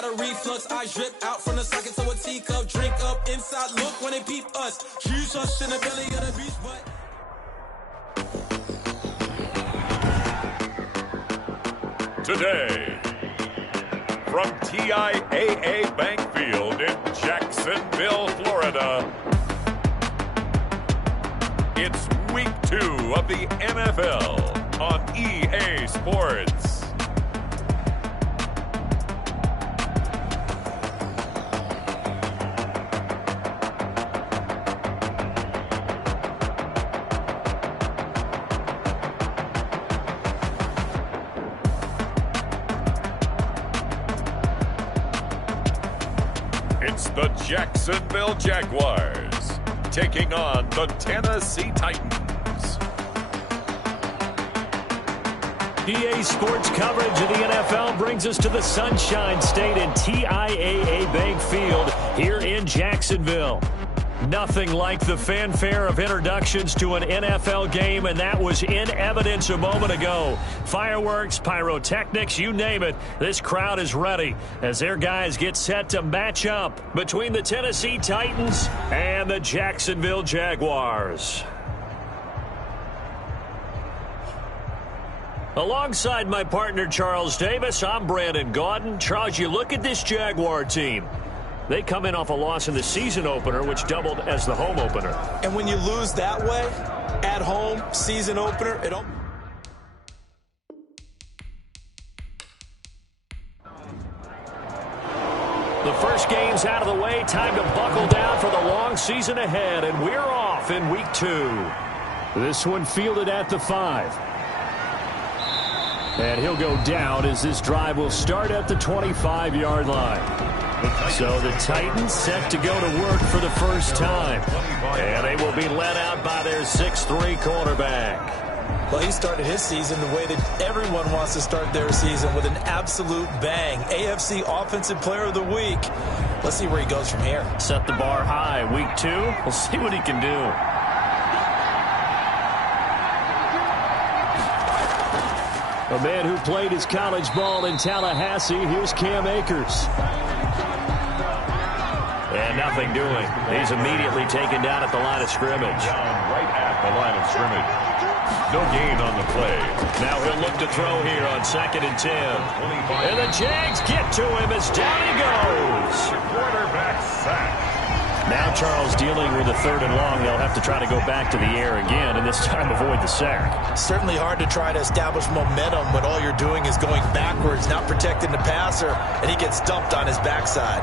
got a reflux. I drip out from the socket to a teacup. Drink up inside, look when they peep us. Choose us in the belly of the beast, but... Today, from TIAA Bank Field in Jacksonville, Florida, it's Week 2 of the NFL on EA Sports. It's the Jacksonville Jaguars taking on the Tennessee Titans. EA Sports coverage of the NFL brings us to the Sunshine State and TIAA Bank Field here in Jacksonville. Nothing like the fanfare of introductions to an NFL game, and that was in evidence a moment ago. Fireworks, pyrotechnics, you name it, this crowd is ready as their guys get set to match up between the Tennessee Titans and the Jacksonville Jaguars. Alongside my partner Charles Davis, I'm Brandon Gaudin. Charles, you look at this Jaguar team. They come in off a loss in the season opener, which doubled as the home opener. And when you lose that way, at home, season opener, it don't... The first game's out of the way. Time to buckle down for the long season ahead, and we're off in Week 2. This one fielded at the 5. And he'll go down as this drive will start at the 25-yard line. So the Titans set to go to work for the first time. And they will be led out by their 6'3" quarterback. Well, he started his season the way that everyone wants to start their season, with an absolute bang. AFC Offensive Player of the Week. Let's see where he goes from here. Set the bar high. Week 2, we'll see what he can do. A man who played his college ball in Tallahassee, here's Cam Akers. And nothing doing. He's immediately taken down at the line of scrimmage. Right at the line of scrimmage. No gain on the play. Now he'll look to throw here on 2nd and 10. And the Jags get to him as down he goes. Quarterback sack. Now Charles dealing with a 3rd and long. They'll have to try to go back to the air again, and this time avoid the sack. Certainly hard to try to establish momentum when all you're doing is going backwards, not protecting the passer, and he gets dumped on his backside.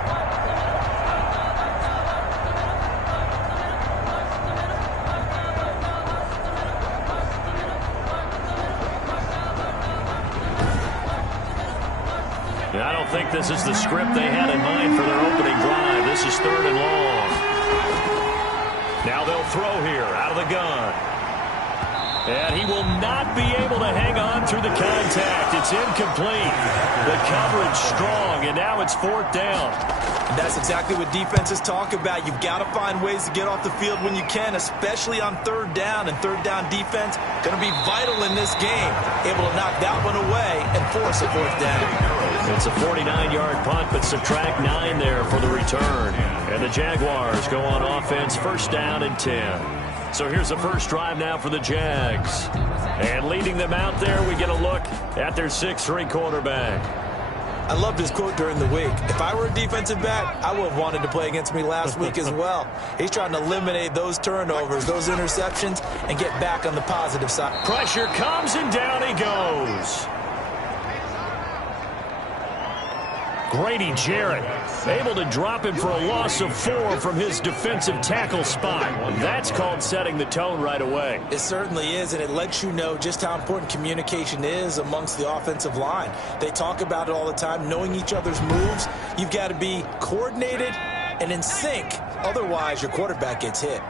I don't think this is the script they had in mind for their opening drive. This is 3rd and long. Now they'll throw here out of the gun. And he will not be able to hang on through the contact. It's incomplete. The coverage strong, and now it's 4th down. And that's exactly what defenses talk about. You've got to find ways to get off the field when you can, especially on 3rd down. And 3rd down defense going to be vital in this game. Able to knock that one away and force a 4th down. It's a 49-yard punt, but subtract 9 there for the return. And the Jaguars go on offense, 1st down and 10. So here's the first drive now for the Jags. And leading them out there, we get a look at their 6'3" quarterback. I loved his quote during the week. If I were a defensive back, I would have wanted to play against me last week as well. He's trying to eliminate those turnovers, those interceptions, and get back on the positive side. Pressure comes, and down he goes. Grady Jarrett able to drop him for a loss of 4 from his defensive tackle spot. That's called setting the tone right away. It certainly is, and it lets you know just how important communication is amongst the offensive line. They talk about it all the time, knowing each other's moves. You've got to be coordinated and in sync. Otherwise, your quarterback gets hit.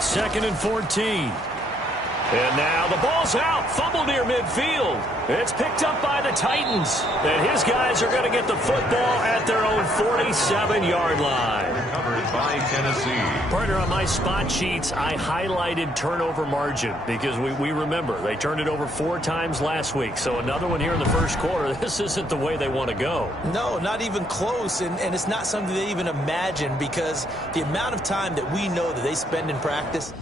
2nd and 14. And now the ball's out. Fumble near midfield. It's picked up by the Titans. And his guys are going to get the football at their own 47-yard line. Recovered by Tennessee. Partner, on my spot sheets, I highlighted turnover margin because we remember they turned it over 4 times last week. So another one here in the first quarter. This isn't the way they want to go. No, not even close. And it's not something they even imagine because the amount of time that we know that they spend in practice.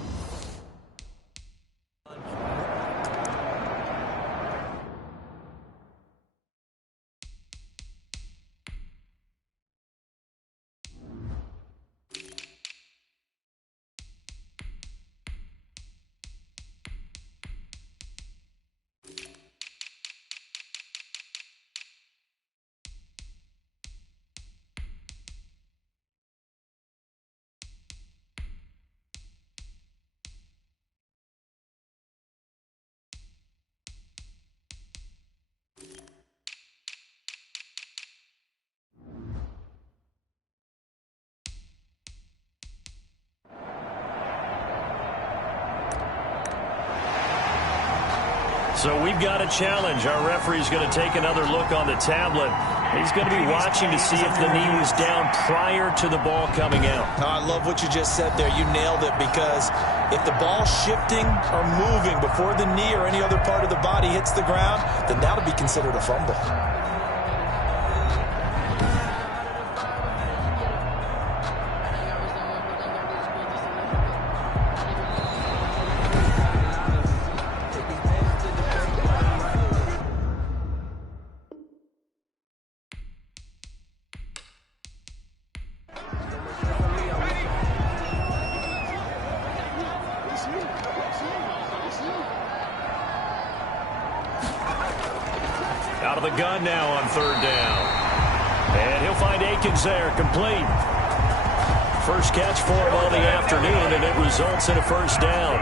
So we've got a challenge. Our referee's going to take another look on the tablet. He's going to be watching to see if the knee was down prior to the ball coming out. I love what you just said there. You nailed it, because if the ball's shifting or moving before the knee or any other part of the body hits the ground, then that'll be considered a fumble. Out of the gun now on 3rd down. And he'll find Akins there, complete. First catch for him all the afternoon, and it results in a 1st down.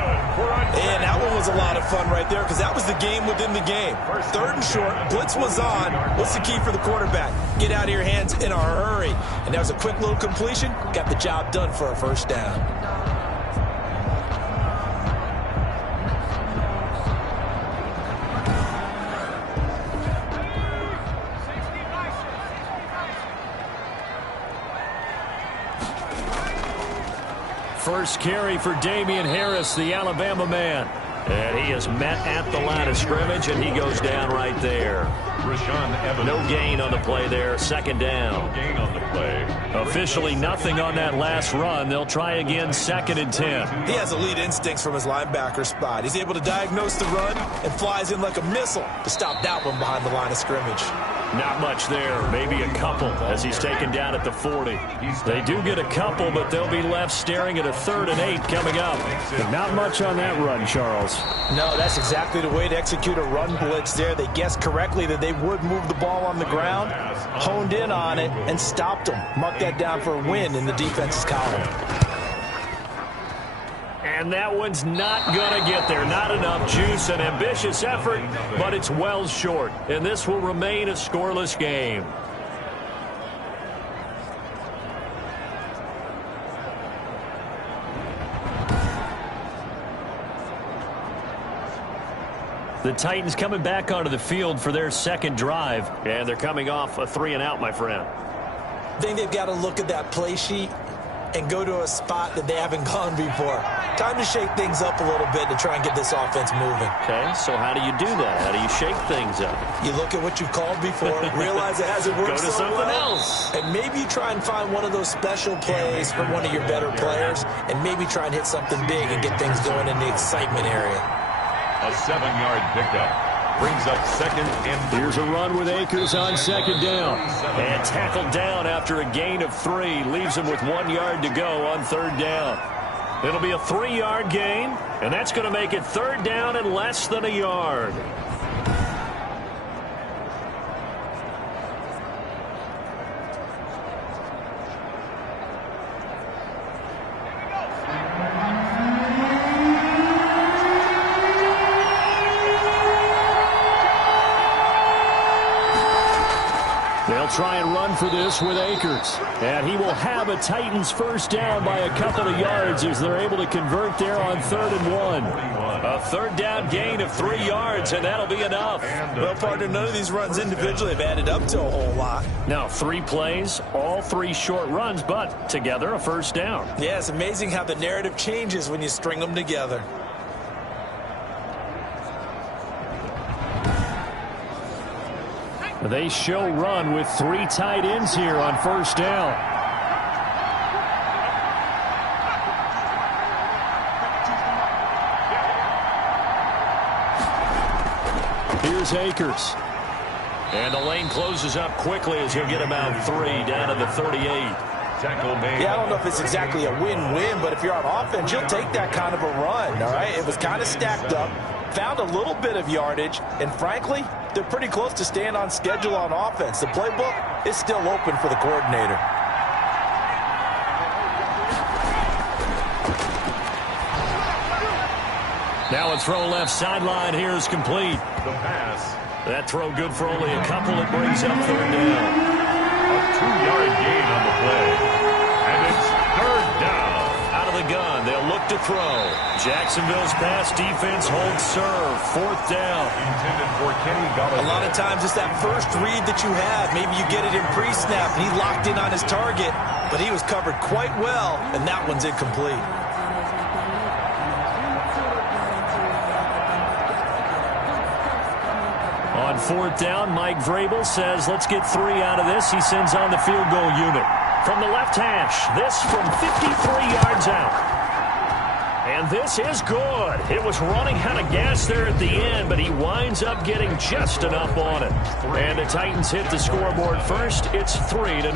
And that one was a lot of fun right there, because that was the game within the game. 3rd and short, blitz was on. What's the key for the quarterback? Get out of your hands in a hurry. And that was a quick little completion. Got the job done for a 1st down. First carry for Damian Harris, the Alabama man. And he is met at the line of scrimmage, and he goes down right there. No gain on the play there. 2nd down. No gain on the play. Officially nothing on that last run. They'll try again 2nd and 10. He has elite instincts from his linebacker spot. He's able to diagnose the run and flies in like a missile to stop that one behind the line of scrimmage. Not much there, maybe a couple as he's taken down at the 40. They do get a couple, but they'll be left staring at a 3rd and 8 coming up. Not much on that run, Charles. No, that's exactly the way to execute a run blitz there. They guessed correctly that they would move the ball on the ground, honed in on it, and stopped them. Mark that down for a win in the defense's column. And that one's not going to get there. Not enough juice. An ambitious effort, but it's well short. And this will remain a scoreless game. The Titans coming back onto the field for their 2nd drive. And they're coming off a 3-and-out, my friend. I think they've got to look at that play sheet and go to a spot that they haven't gone before. Time to shake things up a little bit to try and get this offense moving. Okay, so how do you do that? How do you shake things up? You look at what you've called before, realize it hasn't worked Go to so something well, else. and maybe you try and find one of those special plays from one of your better players, and maybe try and hit something big and get things going in the excitement area. A 7-yard pickup. Brings up 2nd and 3. Here's a run with Akers on 2nd down. And tackled down after a gain of 3. Leaves him with 1 yard to go on 3rd down. It'll be a 3-yard gain, and that's going to make it 3rd down and less than a yard. They'll try and run for this with Akers. And he will have a Titans first down by a couple of yards as they're able to convert there on 3rd and 1. A third down gain of 3 yards, and that'll be enough. Well, partner, none of these runs individually have added up to a whole lot. Now, 3 plays, all 3 short runs, but together a first down. Yeah, it's amazing how the narrative changes when you string them together. They show run with 3 tight ends here on first down. Here's Akers. And the lane closes up quickly as he'll get about 3 down to the 38. Yeah, I don't know if it's exactly a win-win, but if you're on offense, you'll take that kind of a run, all right? It was kind of stacked up, found a little bit of yardage, and frankly, they're pretty close to staying on schedule on offense. The playbook is still open for the coordinator. Now a throw left sideline here is complete. The pass. That throw good for only a couple. It brings up 3rd down. A 2-yard gain on the play. And it's 3rd down. Out of the gun, they'll look to throw. Jacksonville's pass defense holds serve. 4th down. Intended for Kenny Golladay. A lot of times it's that first read that you have. Maybe you get it in pre-snap, and he locked in on his target, but he was covered quite well, and that one's incomplete. On 4th down, Mike Vrabel says, let's get 3 out of this. He sends on the field goal unit. From the left hash, this from 53 yards out. And this is good. It was running out of gas there at the end, but he winds up getting just enough on it. And the Titans hit the scoreboard first. It's 3-0.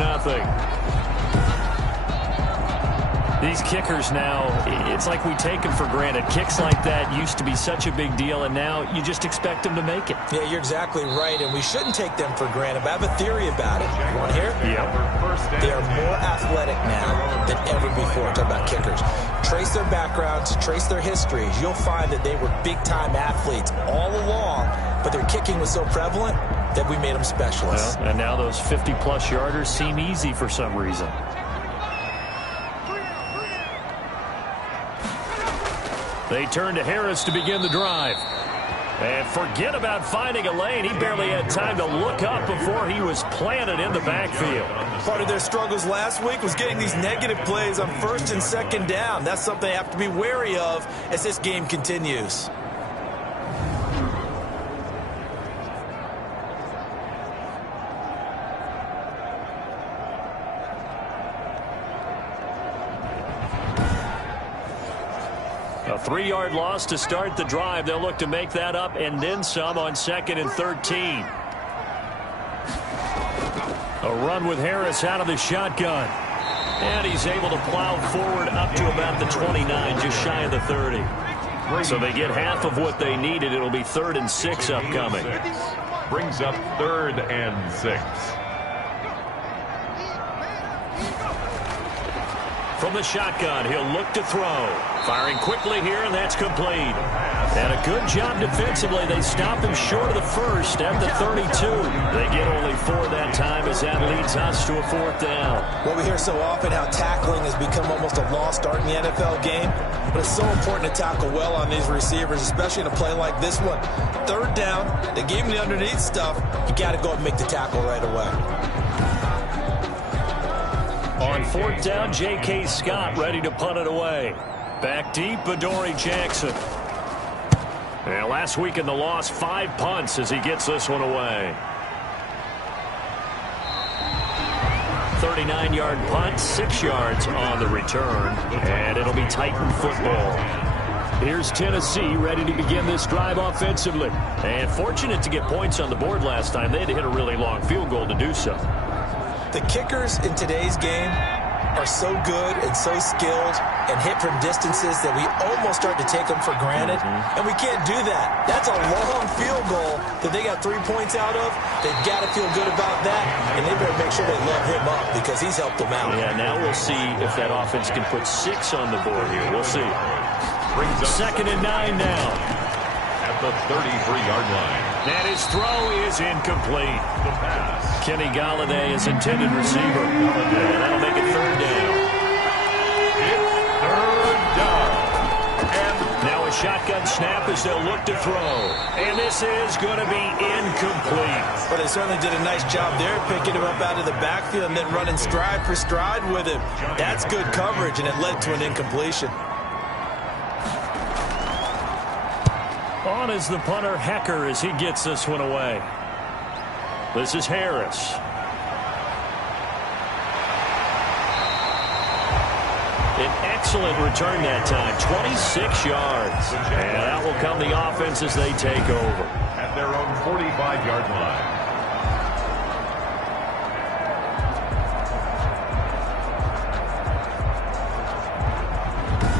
These kickers now, it's like we take them for granted. Kicks like that used to be such a big deal, and now you just expect them to make it. Yeah, you're exactly right, and we shouldn't take them for granted. But I have a theory about it. You want to hear it? Yeah. They are more athletic now than ever before. Talk about kickers. Trace their backgrounds, trace their histories. You'll find that they were big-time athletes all along, but their kicking was so prevalent that we made them specialists. Well, and now those 50-plus yarders seem easy for some reason. They turn to Harris to begin the drive. And forget about finding a lane. He barely had time to look up before he was planted in the backfield. Part of their struggles last week was getting these negative plays on 1st and 2nd down. That's something they have to be wary of as this game continues. A 3-yard loss to start the drive. They'll look to make that up and then some on 2nd and 13. A run with Harris out of the shotgun. And he's able to plow forward up to about the 29, just shy of the 30. So they get half of what they needed. It'll be 3rd and 6 upcoming. Brings up 3rd and 6. From the shotgun, he'll look to throw. Firing quickly here, and that's complete. And a good job defensively. They stop him short of the first at the 32. They get only 4 that time as that leads us to a 4th down. Well, we hear so often how tackling has become almost a lost art in the NFL game. But it's so important to tackle well on these receivers, especially in a play like this one. 3rd down, they gave him the underneath stuff. You got to go and make the tackle right away. On 4th down, J.K. Scott ready to punt it away. Back deep, Adoree Jackson. And last week in the loss, 5 punts as he gets this one away. 39-yard punt, 6 yards on the return. And it'll be Titan football. Here's Tennessee ready to begin this drive offensively. And fortunate to get points on the board last time. They had to hit a really long field goal to do so. The kickers in today's game are so good and so skilled and hit from distances that we almost start to take them for granted. And we can't do that. That's a long field goal that they got 3 points out of. They've got to feel good about that, and they better make sure they love him up because he's helped them out. Yeah, now we'll see if that offense can put 6 on the board here. We'll see. 2nd and 9 now. At the 33-yard line. And his throw is incomplete. The pass. Kenny Galladay is intended receiver. And that'll make it third down. It's third down. And now a shotgun snap as they'll look to throw. And this is going to be incomplete. But they certainly did a nice job there, picking him up out of the backfield and then running stride for stride with him. That's good coverage, and it led to an incompletion. On is the punter, Hecker, as he gets this one away. This is Harris. An excellent return that time, 26 yards. And that will come the offense as they take over. At their own 45-yard line.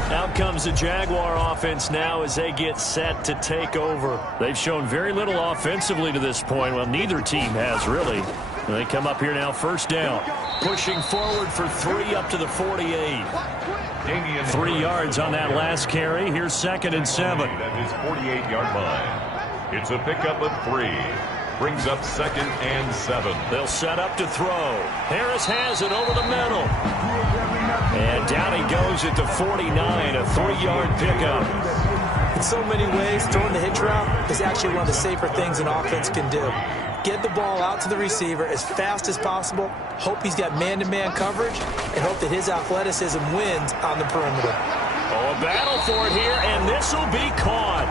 Out comes the Jaguar offense now as they get set to take over. They've shown very little offensively to this point. Well, neither team has, really. They come up here now, first down. Pushing forward for 3 up to the 48. 3 yards on that last carry. Here's 2nd and 7. At his 48-yard line. It's a pickup of 3. Brings up 2nd and 7. They'll set up to throw. Harris has it over the middle. And down he goes at the 49, a 3-yard pickup. In so many ways, throwing the hitch route is actually one of the safer things an offense can do. Get the ball out to the receiver as fast as possible, hope he's got man-to-man coverage, and hope that his athleticism wins on the perimeter. Oh, a battle for it here, and this will be caught.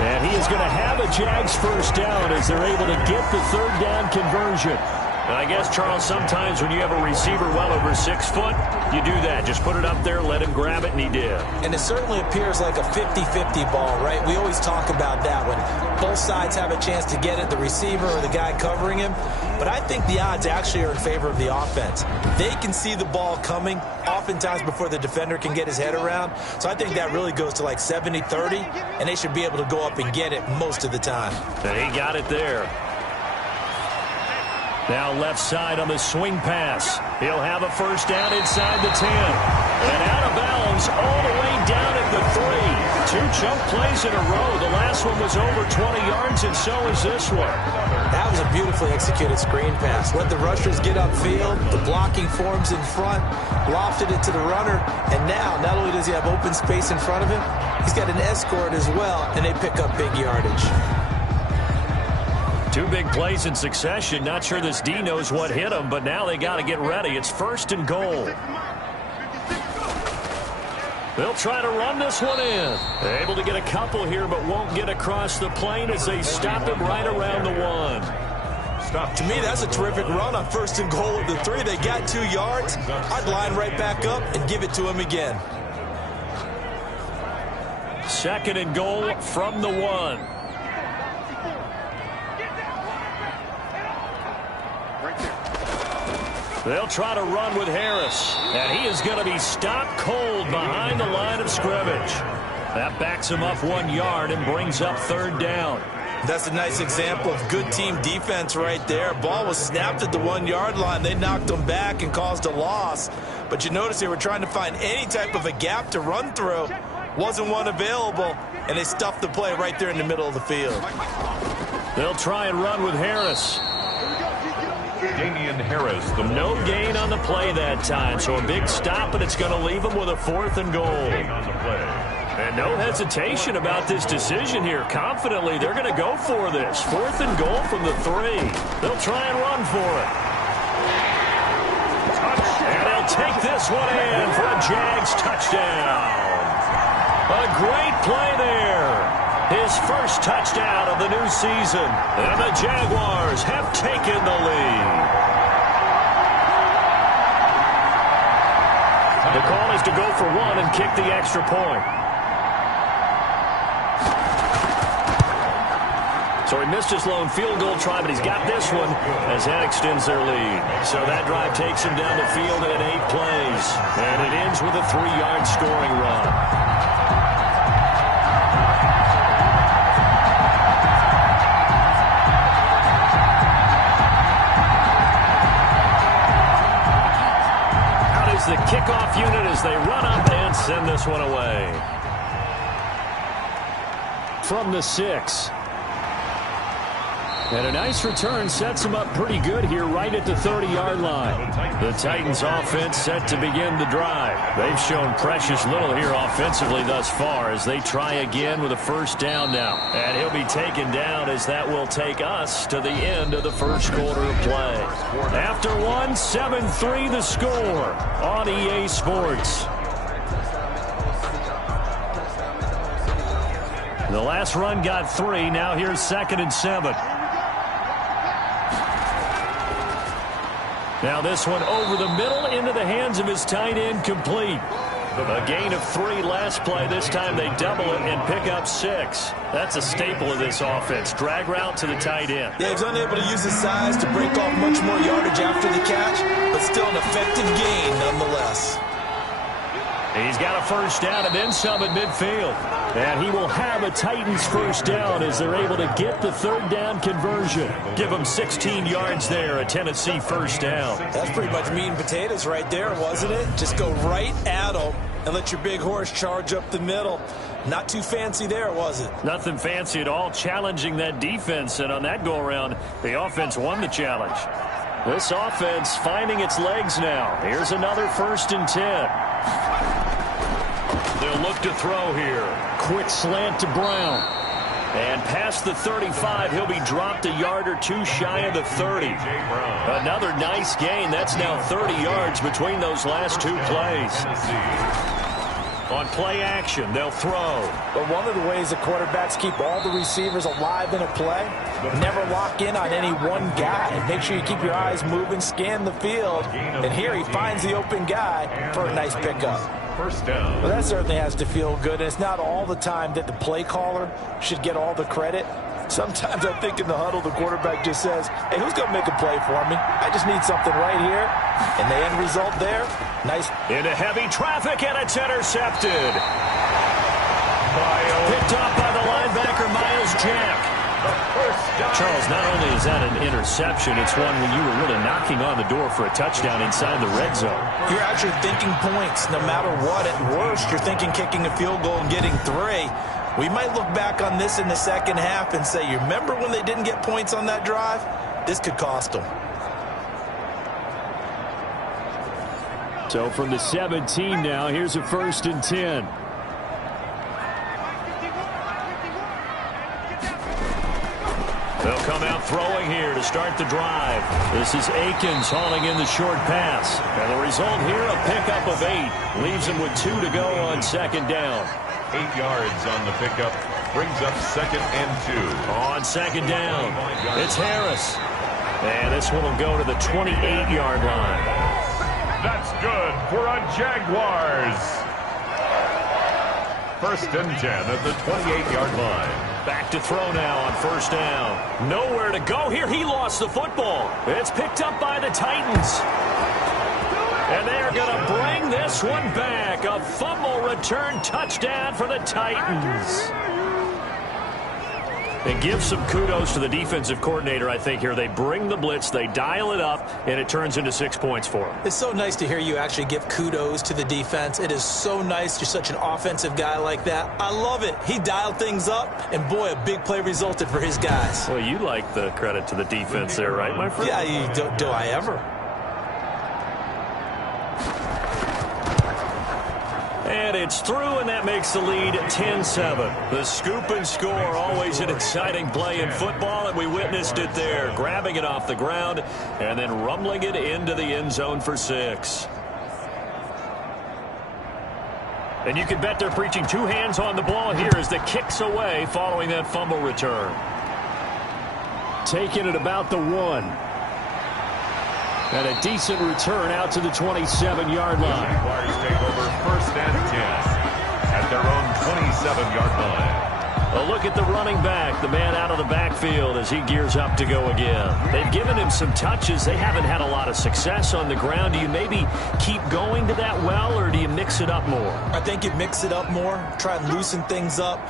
And he is going to have a Jags first down as they're able to get the third down conversion. And I guess, Charles, sometimes when you have a receiver well over 6 foot, you do that. Just put it up there, let him grab it, and he did. And it certainly appears like a 50-50 ball, right? We always talk about that when both sides have a chance to get it, the receiver or the guy covering him. But I think the odds actually are in favor of the offense. They can see the ball coming oftentimes before the defender can get his head around. So I think that really goes to like 70-30, and they should be able to go up and get it most of the time. And he got it there. Now left side on the swing pass. He'll have a first down inside the 10. And out of bounds all the way down at the 3. 2 chunk plays in a row. The last one was over 20 yards, and so is this one. That was a beautifully executed screen pass. Let the rushers get upfield. The blocking forms in front. Lofted it to the runner. And now, not only does he have open space in front of him, he's got an escort as well, and they pick up big yardage. 2 big plays in succession. Not sure this D knows what hit him, but now they got to get ready. It's 1st and goal. They'll try to run this one in. They're able to get a couple here, but won't get across the plane as they stop him right around the 1. To me, that's a terrific run on 1st and goal of the 3. They got 2 yards. I'd line right back up and give it to him again. 2nd and goal from the 1. They'll try to run with Harris, and he is going to be stopped cold behind the line of scrimmage. That backs him up 1 yard and brings up 3rd down. That's a nice example of good team defense right there. Ball was snapped at the 1-yard line. They knocked him back and caused a loss. But you notice they were trying to find any type of a gap to run through. Wasn't one available, and they stuffed the play right there in the middle of the field. They'll try and run with Harris. Damian Harris. No gain on the play that time, so a big stop, and it's going to leave him with a 4th and goal. And no hesitation about this decision here. Confidently, they're going to go for this. 4th and goal from the 3. They'll try and run for it. And they'll take this one in for a Jags touchdown. A great play there. His first touchdown of the new season. And the Jaguars have taken the lead. The call is to go for 1 and kick the extra point. So he missed his lone field goal try, but he's got this one as that extends their lead. So that drive takes him down the field at 8 plays. And it ends with a 3-yard scoring run. The kickoff unit as they run up and send this one away. From the 6. And a nice return sets them up pretty good here right at the 30-yard line. The Titans offense set to begin the drive. They've shown precious little here offensively thus far as they try again with a first down now. And he'll be taken down as that will take us to the end of the first quarter of play. After one, 7-3 the score on EA Sports. The last run got 3. Now here's 2nd and 7. Now this one over the middle into the hands of his tight end, complete. A gain of 3 last play. This time they double it and pick up 6. That's a staple of this offense. Drag route to the tight end. Yeah, he's unable to use his size to break off much more yardage after the catch, but still an effective gain nonetheless. He's got a first down and then some at midfield. And he will have a Titans first down as they're able to get the 3rd down conversion. Give him 16 yards there, a Tennessee first down. That's pretty much meat and potatoes right there, wasn't it? Just go right at him and let your big horse charge up the middle. Not too fancy there, was it? Nothing fancy at all, challenging that defense. And on that go-around, the offense won the challenge. This offense finding its legs now. Here's another 1st and 10. They'll look to throw here. Quick slant to Brown. And past the 35, he'll be dropped a yard or 2 shy of the 30. Another nice gain. That's now 30 yards between those last 2 plays. On play action, they'll throw. But one of the ways the quarterbacks keep all the receivers alive in a play, never lock in on any one guy. Make sure you keep your eyes moving, scan the field. And here he finds the open guy for a nice pickup. First down. Well, that certainly has to feel good. And it's not all the time that the play caller should get all the credit. Sometimes I think in the huddle, the quarterback just says, hey, who's going to make a play for me? I just need something right here. And the end result there, nice. Into heavy traffic, and it's intercepted. Picked up by the linebacker, Miles Jack. Charles, not only is that an interception, it's one when you were really knocking on the door for a touchdown inside the red zone. You're actually thinking points no matter what. At worst, you're thinking kicking a field goal and getting 3. We might look back on this in the second half and say, you remember when they didn't get points on that drive? This could cost them. So from the 17 now, here's a 1st and 10. They'll come out throwing here to start the drive. This is Akins hauling in the short pass. And the result here, a pickup of 8. Leaves him with 2 to go on 2nd down. 8 yards on the pickup. Brings up 2nd and 2. On 2nd down, it's Harris. And this one will go to the 28-yard line. That's good for a Jaguars. 1st and 10 at the 28-yard line. Back to throw now on 1st down. Nowhere to go here. He lost the football. It's picked up by the Titans. And they are going to bring this one back. A fumble return touchdown for the Titans. And give some kudos to the defensive coordinator, I think, here. They bring the blitz, they dial it up, and it turns into 6 points for them. It's so nice to hear you actually give kudos to the defense. It is so nice. You're such an offensive guy like that. I love it. He dialed things up, and boy, a big play resulted for his guys. Well, you like the credit to the defense there, right, my friend? Yeah, do I ever? And it's through, and that makes the lead 10-7. The scoop and score, always an exciting play in football, and we witnessed it there. Grabbing it off the ground and then rumbling it into the end zone for 6. And you can bet they're preaching 2 hands on the ball here as the kick's away following that fumble return. Taking it about the 1. And a decent return out to the 27-yard line. Jaguars take over 1st and 10 at their own 27-yard line. A look at the running back, the man out of the backfield as he gears up to go again. They've given him some touches. They haven't had a lot of success on the ground. Do you maybe keep going to that well, or do you mix it up more? I think you mix it up more, try and loosen things up.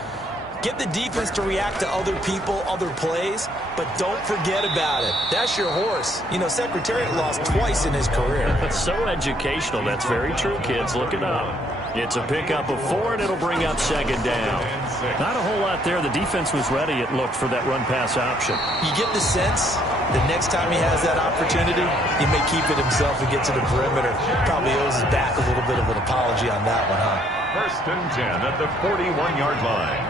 Get the defense to react to other people, other plays, but don't forget about it. That's your horse. You know, Secretariat lost twice in his career. That's so educational. That's very true, kids. Look it up. It's a pickup of 4, and it'll bring up second down. Not a whole lot there. The defense was ready, it looked, for that run-pass option. You get the sense that next time he has that opportunity, he may keep it himself and get to the perimeter. Probably owes his back a little bit of an apology on that one, huh? First and 10 at the 41-yard line.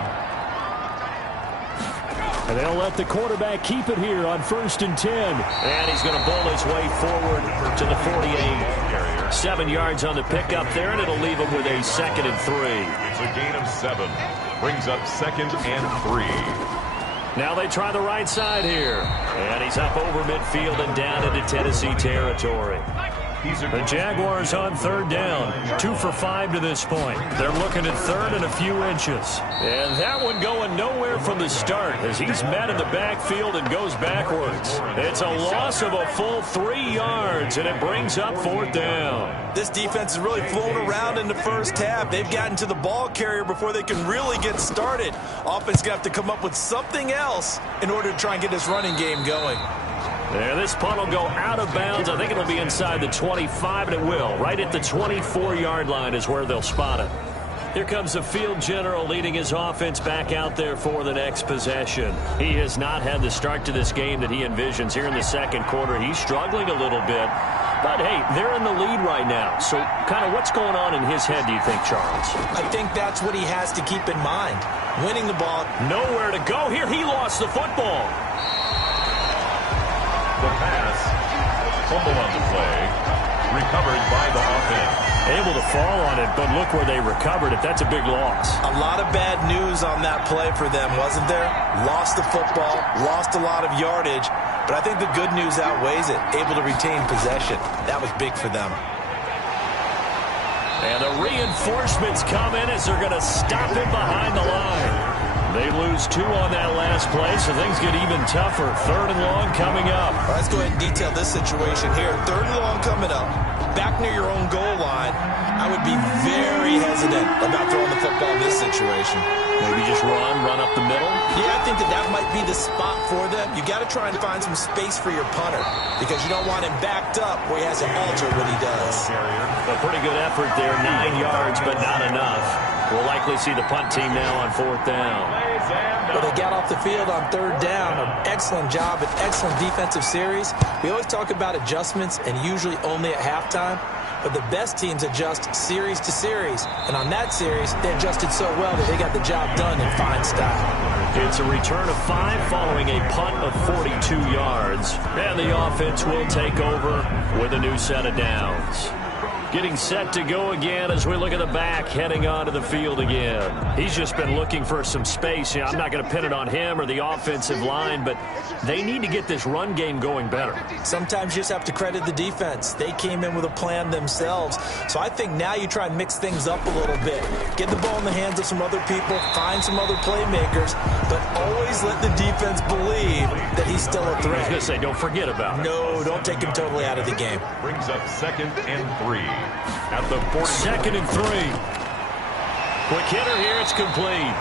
And they'll let the quarterback keep it here on 1st and 10. And he's going to bowl his way forward to the 48. 7 yards on the pickup there, and it'll leave him with a 2nd and 3. It's a gain of 7. Brings up 2nd and 3. Now they try the right side here. And he's up over midfield and down into Tennessee territory. The Jaguars on 3rd down. 2 for 5 to this point. They're looking at 3rd and a few inches. And that one going nowhere from the start as he's met in the backfield and goes backwards. It's a loss of a full 3 yards, and it brings up 4th down. This defense is really flown around in the first half. They've gotten to the ball carrier before they can really get started. Offense going to have to come up with something else in order to try and get this running game going. Yeah, this punt will go out of bounds. I think it'll be inside the 25, and it will. Right at the 24-yard line is where they'll spot it. Here comes the field general leading his offense back out there for the next possession. He has not had the start to this game that he envisions here in the second quarter. He's struggling a little bit. But, hey, they're in the lead right now. So kind of what's going on in his head, do you think, Charles? I think that's what he has to keep in mind. Winning the ball. Nowhere to go here. He lost the football. The pass, fumble on the play, recovered by the offense. Able to fall on it, but look where they recovered it. That's a big loss. A lot of bad news on that play for them, wasn't there? Lost the football, lost a lot of yardage, but I think the good news outweighs it. Able to retain possession. That was big for them. And the reinforcements come in as they're going to stop him behind the line. They lose 2 on that last play, so things get even tougher. 3rd and long coming up. All right, let's go ahead and detail this situation here. 3rd and long coming up. Back near your own goal line. I would be very hesitant about throwing the football in this situation. Maybe just run up the middle? Yeah, I think that might be the spot for them. You got to try and find some space for your punter because you don't want him backed up where he has to alter what he does. A pretty good effort there. 9 yards, but not enough. We'll likely see the punt team now on 4th down. Well, they got off the field on 3rd down. An excellent job, an excellent defensive series. We always talk about adjustments and usually only at halftime. But the best teams adjust series to series. And on that series, they adjusted so well that they got the job done in fine style. It's a return of 5 following a punt of 42 yards. And the offense will take over with a new set of downs. Getting set to go again as we look at the back, heading onto the field again. He's just been looking for some space. You know, I'm not going to pin it on him or the offensive line, but they need to get this run game going better. Sometimes you just have to credit the defense. They came in with a plan themselves. So I think now you try and mix things up a little bit. Get the ball in the hands of some other people, find some other playmakers, but always let the defense believe that he's still a threat. I was going to say, don't forget about it. No, don't take him totally out of the game. Brings up 2nd and 3. At the 40. 2nd and 3. Quick hitter here. It's complete.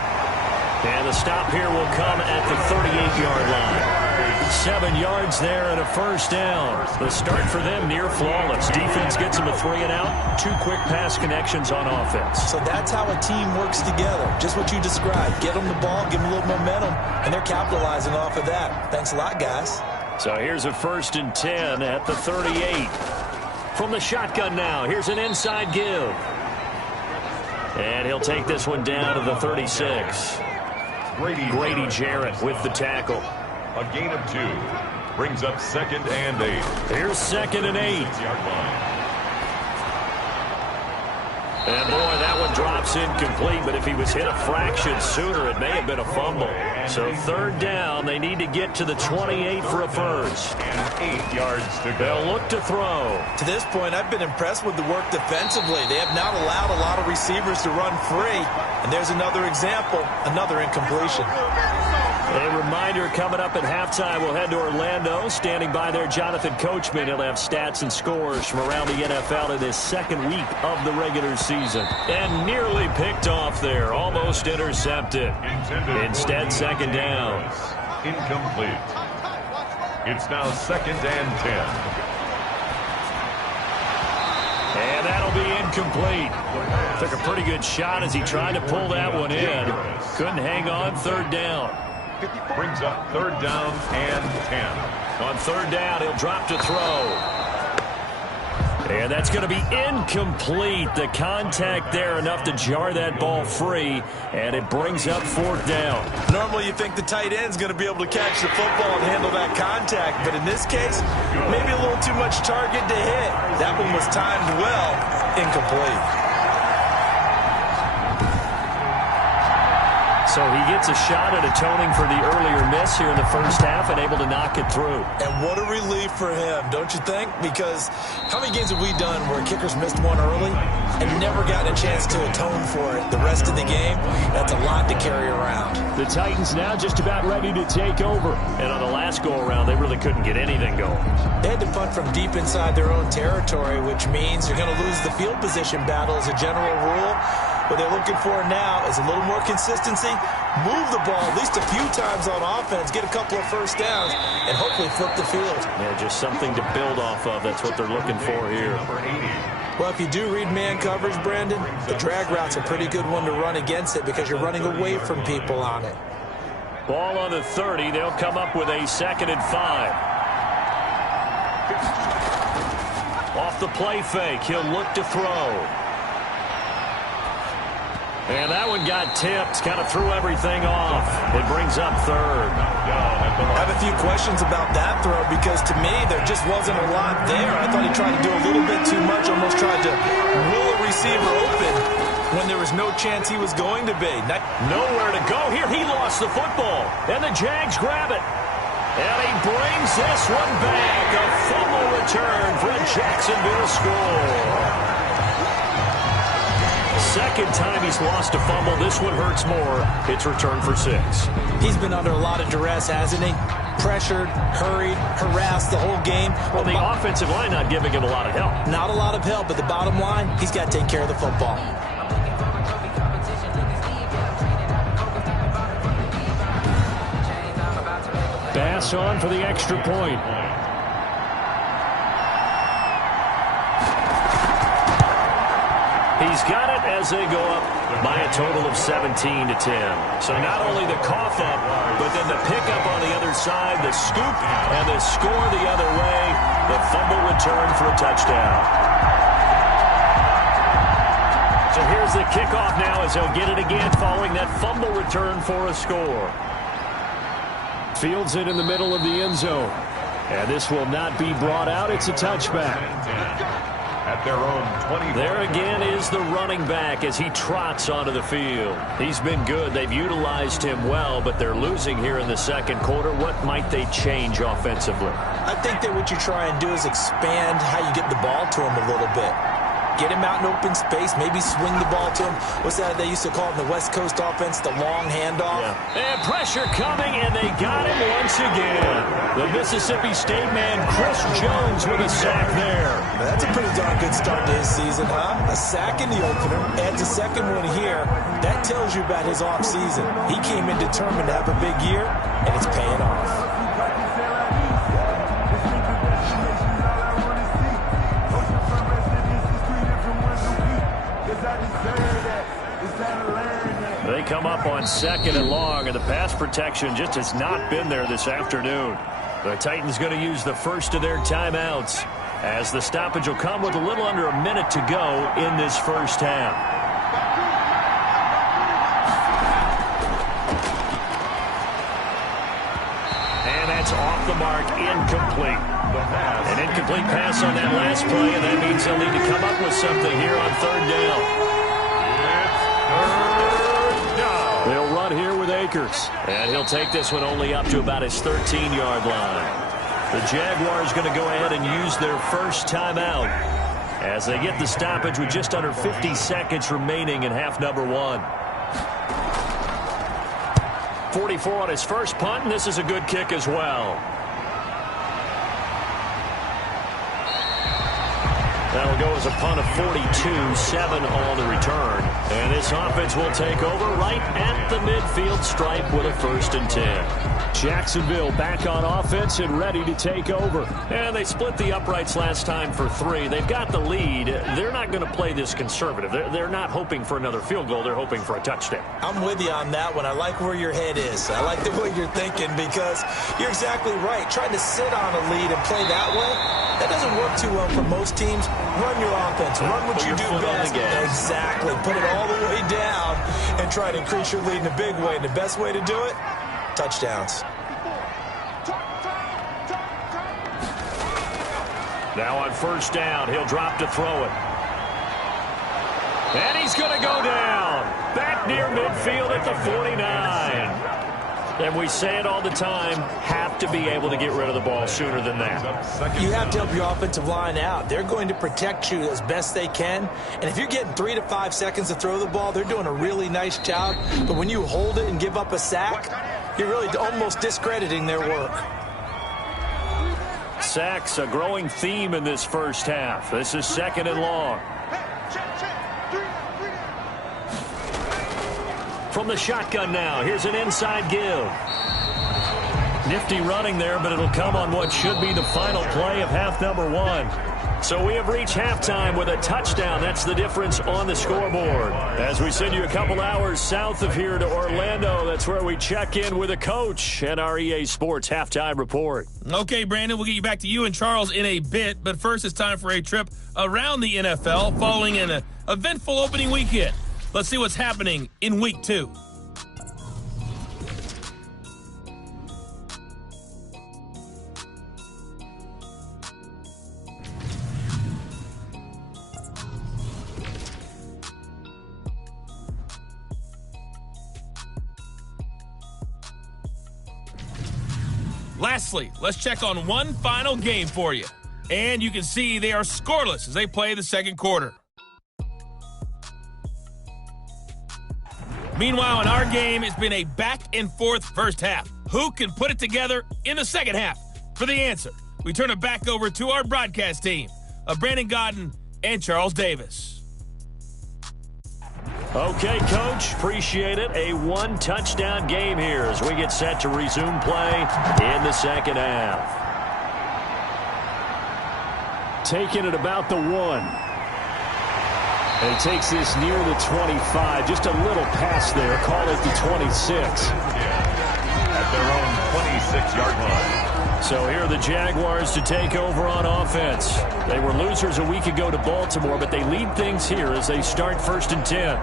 And the stop here will come at the 38-yard line. 7 yards there and a 1st down. The start for them near flawless. Defense gets them a 3 and out. 2 quick pass connections on offense. So that's how a team works together. Just what you described. Get them the ball, give them a little momentum, and they're capitalizing off of that. Thanks a lot, guys. So here's a 1st and 10 at the 38. From the shotgun now, here's an inside give. And he'll take this one down to the 36. Grady Jarrett with the tackle. A gain of 2. Brings up 2nd and 8. Here's 2nd and 8. And boy, that one drops incomplete, but if he was hit a fraction sooner, it may have been a fumble. So 3rd down, they need to get to the 28 for a 1st. And 8 yards to go. They'll look to throw. To this point, I've been impressed with the work defensively. They have not allowed a lot of receivers to run free. And there's another example, another incompletion. A reminder coming up at halftime, we'll head to Orlando. Standing by there, Jonathan Coachman. He'll have stats and scores from around the NFL in his 2nd week of the regular season. And nearly picked off there, almost intercepted. Instead, 2nd down. Incomplete. It's now 2nd and 10. And that'll be incomplete. Took a pretty good shot as he tried to pull that one in. Couldn't hang on. Third down. Brings up third down and 10. On third down, he'll drop to throw. And that's going to be incomplete. The contact there enough to jar that ball free, and it brings up fourth down. Normally you think the tight end's going to be able to catch the football and handle that contact, but in this case, maybe a little too much target to hit. That one was timed well, incomplete. So he gets a shot at atoning for the earlier miss here in the first half and able to knock it through. And what a relief for him, don't you think? Because how many games have we done where kickers missed one early and never gotten a chance to atone for it the rest of the game? That's a lot to carry around. The Titans now just about ready to take over. And on the last go-around, they really couldn't get anything going. They had to punt from deep inside their own territory, which means you're going to lose the field position battle as a general rule. What they're looking for now is a little more consistency, move the ball at least a few times on offense, get a couple of first downs, and hopefully flip the field. Yeah, just something to build off of. That's what they're looking for here. Well, if you do read man coverage, Brandon, the drag route's a pretty good one to run against it because you're running away from people on it. Ball on the 30. They'll come up with a 2nd and 5. Off the play fake, he'll look to throw. And that one got tipped, kind of threw everything off. It brings up third. I have a few questions about that throw because to me there just wasn't a lot there. I thought he tried to do a little bit too much, almost tried to will a receiver open when there was no chance he was going to be. Nowhere to go here. He lost the football, and the Jags grab it. And he brings this one back. A fumble return for a Jacksonville score. Second time he's lost a fumble. This one hurts more. It's returned for 6. He's been under a lot of duress, hasn't he? Pressured, hurried, harassed the whole game. Well, the offensive line not giving him a lot of help. Not a lot of help, but the bottom line, he's got to take care of the football. Pass on for the extra point. He's got it as they go up by a total of 17-10. So not only the cough up, but then the pickup on the other side, the scoop, and the score the other way. The fumble return for a touchdown. So here's the kickoff now as he'll get it again following that fumble return for a score. Fields it in the middle of the end zone. And this will not be brought out. It's a touchback. At their own 20. There again is the running back as he trots onto the field. He's been good. They've utilized him well, but they're losing here in the second quarter. What might they change offensively? I think that what you try and do is expand how you get the ball to him a little bit. Get him out in open space, maybe swing the ball to him. What's that they used to call it in the West Coast offense, the long handoff? Yeah. And pressure coming, and they got him once again. The Mississippi State man, Chris Jones, with a sack there. That's a pretty darn good start to his season, huh? A sack in the opener, adds a second one here. That tells you about his offseason. He came in determined to have a big year, and it's paying off. They come up on 2nd and long, and the pass protection just has not been there this afternoon. The Titans going to use the first of their timeouts as the stoppage will come with a little under a minute to go in this first half. And that's off the mark, incomplete. An incomplete pass on that last play, and that means they'll need to come up with something here on third down. They'll run here with Akers, and he'll take this one only up to about his 13-yard line. The Jaguars going to go ahead and use their first timeout as they get the stoppage with just under 50 seconds remaining in half number 1. 44 on his first punt, and this is a good kick as well. That'll go as a punt of 42, 7 on the return. And this offense will take over right at the midfield stripe with a 1st and 10. Jacksonville back on offense and ready to take over. And they split the uprights last time for 3. They've got the lead. They're not going to play this conservative. They're not hoping for another field goal. They're hoping for a touchdown. I'm with you on that one. I like where your head is. I like the way you're thinking because you're exactly right. Trying to sit on a lead and play that way, that doesn't work too well for most teams. Run your offense. Run what you do best. Exactly. Put it all the way down and try to increase your lead in a big way. And the best way to do it, touchdowns. Now on first down, he'll drop to throw it. And he's going to go down. Back near midfield at the 49. And we say it all the time, have to be able to get rid of the ball sooner than that. You have to help your offensive line out. They're going to protect you as best they can. And if you're getting 3 to 5 seconds to throw the ball, they're doing a really nice job. But when you hold it and give up a sack, you're really almost discrediting their work. Sacks, a growing theme in this first half. This is 2nd and long. From the shotgun now, here's an inside give. Nifty running there, but it'll come on what should be the final play of half number 1. So we have reached halftime with a touchdown. That's the difference on the scoreboard. As we send you a couple hours south of here to Orlando, that's where we check in with a coach and our EA Sports halftime report. Okay, Brandon, we'll get you back to you and Charles in a bit, but first it's time for a trip around the NFL following an eventful opening weekend. Let's see what's happening in Week 2. Lastly, let's check on one final game for you. And you can see they are scoreless as they play the second quarter. Meanwhile, in our game, it's been a back-and-forth first half. Who can put it together in the second half? For the answer, we turn it back over to our broadcast team of Brandon Godden and Charles Davis. Okay, Coach, appreciate it. A one-touchdown game here as we get set to resume play in the second half. Taking it about the 1. And he takes this near the 25. Just a little pass there. Call it the 26. At their own 26-yard line. So here are the Jaguars to take over on offense. They were losers a week ago to Baltimore, but they lead things here as they start 1st and 10.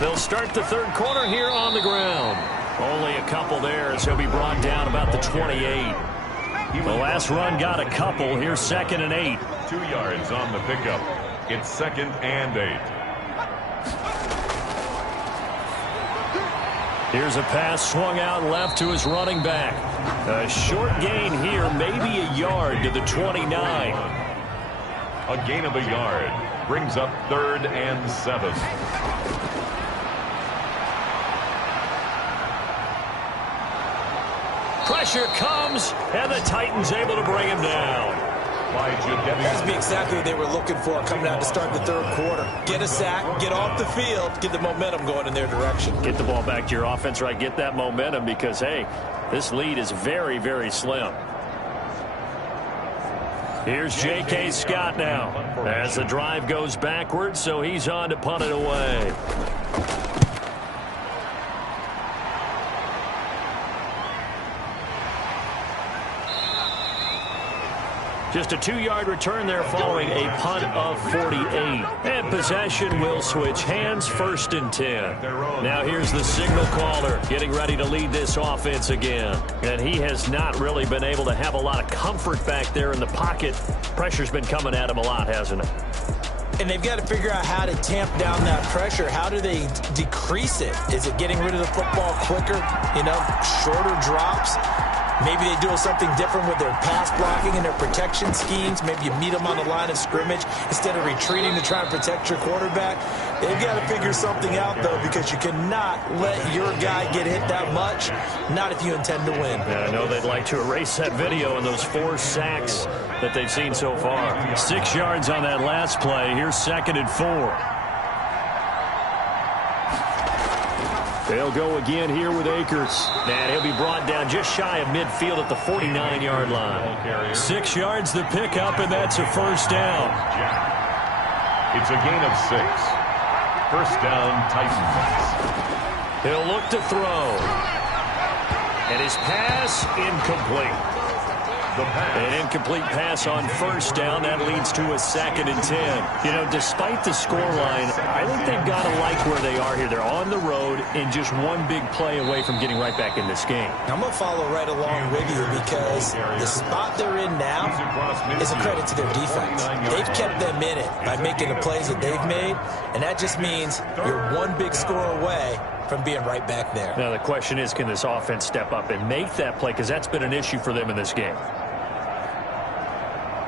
They'll start the third quarter here on the ground. Only a couple there as he'll be brought down about the 28. The last run got a couple. Here's 2nd and 8. 2 yards on the pickup. It's 2nd and 8. Here's a pass swung out left to his running back. A short gain here, maybe a yard to the 29. A gain of a yard brings up 3rd and 7. Pressure comes, and the Titans able to bring him down. That's exactly what they were looking for coming out to start the third quarter. Get a sack, get off the field, get the momentum going in their direction. Get the ball back to your offense, right? Get that momentum because, hey, this lead is very, very slim. Here's J.K. Scott now as the drive goes backwards, so he's on to punt it away. Just a 2-yard return there following a punt of 48. And possession will switch hands, 1st and 10. Now here's the signal caller getting ready to lead this offense again. And he has not really been able to have a lot of comfort back there in the pocket. Pressure's been coming at him a lot, hasn't it? And they've got to figure out how to tamp down that pressure. How do they decrease it? Is it getting rid of the football quicker? You know, shorter drops? Maybe they do something different with their pass blocking and their protection schemes. Maybe you meet them on the line of scrimmage instead of retreating to try and protect your quarterback. They've got to figure something out, though, because you cannot let your guy get hit that much, not if you intend to win. Yeah, I know they'd like to erase that video and those 4 sacks that they've seen so far. 6 yards on that last play. Here's 2nd and 4. They'll go again here with Akers. And he'll be brought down just shy of midfield at the 49-yard line. 6 yards the pickup, and that's a first down. It's a gain of 6. First down, Titans. He'll look to throw. And his pass incomplete. An incomplete pass on first down. That leads to a 2nd and 10. You know, despite the scoreline, I think they've got to like where they are here. They're on the road and just one big play away from getting right back in this game. I'm going to follow right along with you because the spot they're in now is a credit to their defense. They've kept them in it by making the plays that they've made, and that just means you're one big score away from being right back there. Now, the question is, can this offense step up and make that play? Because that's been an issue for them in this game.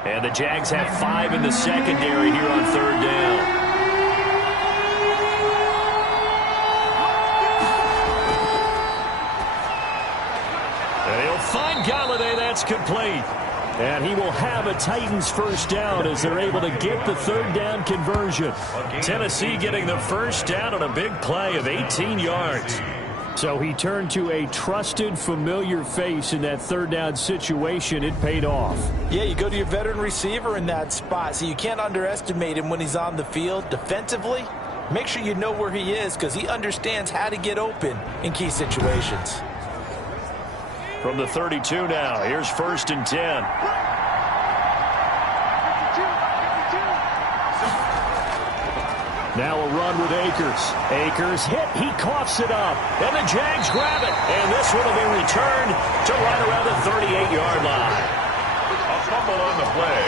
And the Jags have 5 in the secondary here on 3rd down. And he'll find Galladay. That's complete. And he will have a Titans first down as they're able to get the 3rd down conversion. Tennessee getting the first down on a big play of 18 yards. So he turned to a trusted, familiar face in that 3rd down situation. It paid off. Yeah, you go to your veteran receiver in that spot, so you can't underestimate him when he's on the field. Defensively, make sure you know where he is because he understands how to get open in key situations. From the 32 now, here's 1st and 10. Now a run with Akers. Akers hit. He coughs it up. And the Jags grab it. And this one will be returned to right around the 38-yard line. A fumble on the play.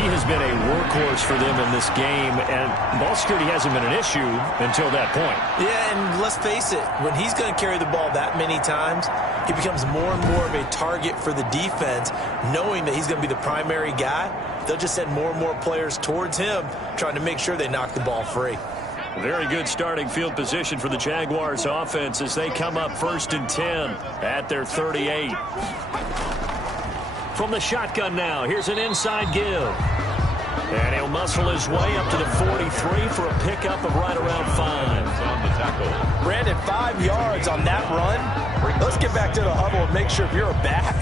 He has been a workhorse for them in this game, and ball security hasn't been an issue until that point. Yeah, and let's face it, when he's going to carry the ball that many times, he becomes more and more of a target for the defense, knowing that he's going to be the primary guy. They'll just send more and more players towards him, trying to make sure they knock the ball free. Very good starting field position for the Jaguars offense as they come up 1st and 10 at their 38. From the shotgun now, here's an inside give. And he'll muscle his way up to the 43 for a pickup of right around 5. On the tackle. Brandon, 5 yards on that run. Let's get back to the huddle and make sure if you're a back,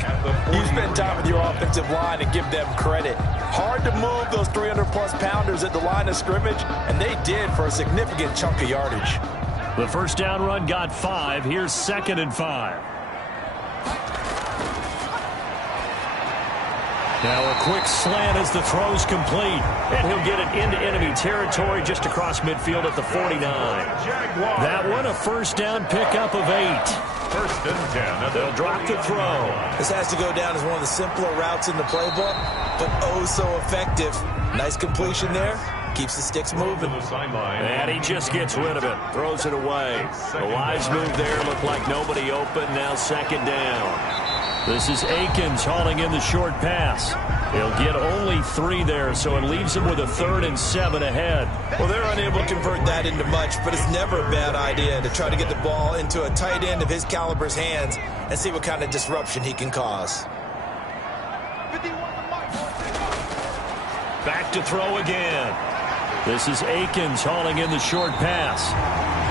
you spend time with your offensive line and give them credit. Hard to move those 300-plus pounders at the line of scrimmage, and they did for a significant chunk of yardage. The first down run got 5. Here's 2nd and 5. Now a quick slant as the throw's complete. And he'll get it into enemy territory just across midfield at the 49. That one a first down pickup of 8. 1st and 10. They'll drop the throw. This has to go down as one of the simpler routes in the playbook, but oh so effective. Nice completion there. Keeps the sticks moving. And he just gets rid of it. Throws it away. The wise move there. Looked like nobody open. Now 2nd down. This is Akins hauling in the short pass. He'll get only 3 there, so it leaves him with a 3rd and 7 ahead. Well, they're unable to convert that into much, but it's never a bad idea to try to get the ball into a tight end of his caliber's hands and see what kind of disruption he can cause. Back to throw again. This is Akins hauling in the short pass.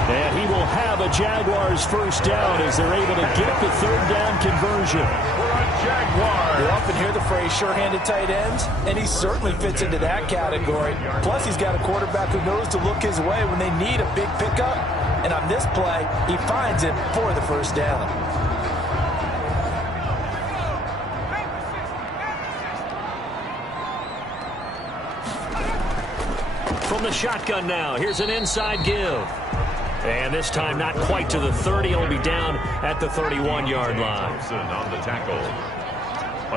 And he will have a Jaguars first down as they're able to get the 3rd down conversion. We're on Jaguars. You often hear the phrase sure-handed tight ends, and he certainly fits into that category. Plus, he's got a quarterback who knows to look his way when they need a big pickup. And on this play, he finds it for the first down. From the shotgun now, here's an inside give. And this time not quite to the 30. It'll be down at the 31-yard line. On the tackle.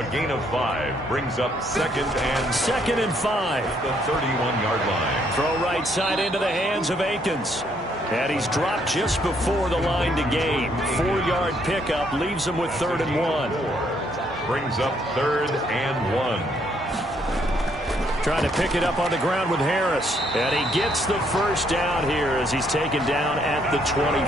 A gain of 5 brings up 2nd and 5. The 31-yard line. Throw right side into the hands of Akins. And he's dropped just before the line to gain. 4-yard pickup leaves him with 3rd and 1. Brings up 3rd and 1. Trying to pick it up on the ground with Harris. And he gets the first down here as he's taken down at the 24.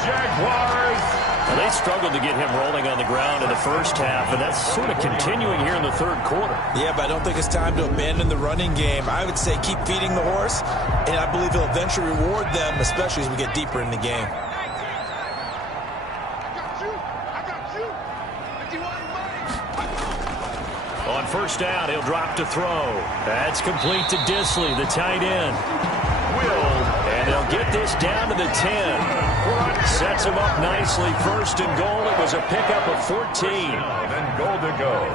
Jaguars Well, they struggled to get him rolling on the ground in the first half, and that's sort of continuing here in the third quarter. Yeah, but I don't think it's time to abandon the running game. I would say keep feeding the horse, and I believe he'll eventually reward them, especially as we get deeper in the game. On first down, he'll drop to throw. That's complete to Disley, the tight end. And they'll get this down to the 10. Sets him up nicely. First and goal. It was a pickup of 14. And goal to go.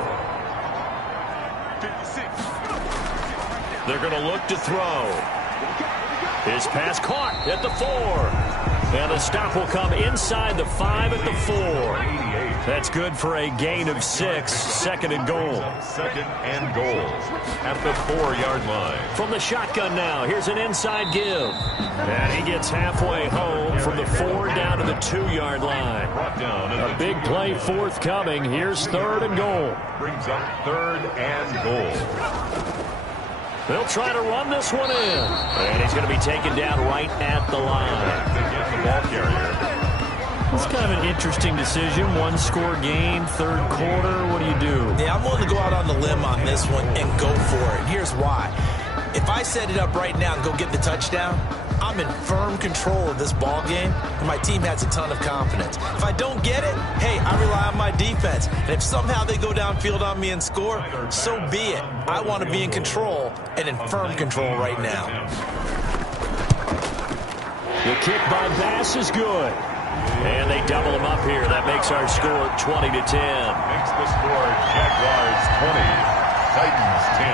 They're going to look to throw. His pass caught at the 4. And the stop will come inside the 5 at the 4. That's good for a gain of 6. Second and goal. Second and goal at the 4-yard line. From the shotgun now, here's an inside give. And he gets halfway home from the 4 down to the 2-yard line. A big play forthcoming. Here's third and goal. Brings up third and goal. They'll try to run this one in. And he's going to be taken down right at the line. They get the ball carrier. It's kind of an interesting decision. One-score game, third quarter. What do you do? Yeah, I'm willing to go out on the limb on this one and go for it. Here's why. If I set it up right now and go get the touchdown, I'm in firm control of this ball game, and my team has a ton of confidence. If I don't get it, hey, I rely on my defense. And if somehow they go downfield on me and score, so be it. I want to be in control and in firm control right now. The kick by Bass is good. And they double him up here. That makes our score 20-10. Makes the score Jaguars 20, Titans 10.